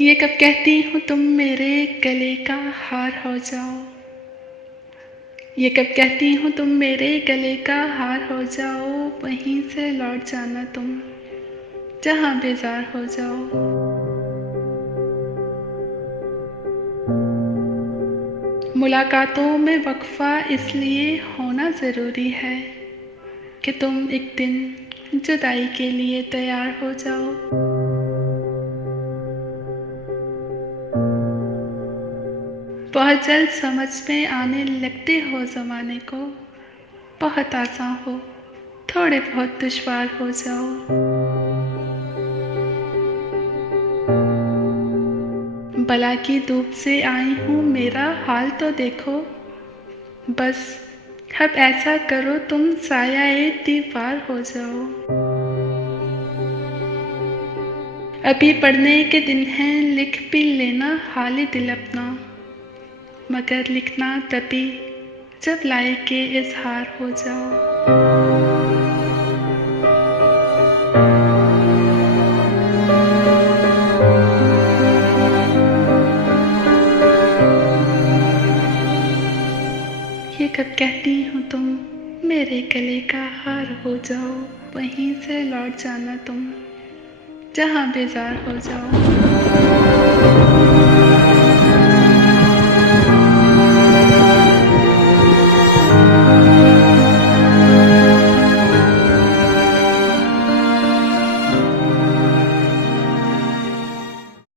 ये कब कहती हूँ तुम मेरे गले का हार हो जाओ। ये कब कहती हूँ तुम मेरे गले का हार हो जाओ। वहीं से लौट जाना तुम जहाँ बेजार हो जाओ। मुलाकातों में वक़्फ़ा इसलिए होना ज़रूरी है कि तुम एक दिन जुदाई के लिए तैयार हो जाओ। बहुत जल्द समझ में आने लगते हो ज़माने को, बहुत आसान हो, थोड़े बहुत दुश्वार हो जाओ। बला की धूप से आई हूँ मेरा हाल तो देखो, बस अब ऐसा करो तुम साया-ए दीवार हो जाओ। अभी पढ़ने के दिन हैं लिख भी लेना हाल दिल अपना, मगर लिखना तभी जब लायक-ए इज़हार हो जाओ। ये कब कहती हूँ तुम मेरे गले का हार हो जाओ। वहीं से लौट जाना तुम जहाँ बेजार हो जाओ।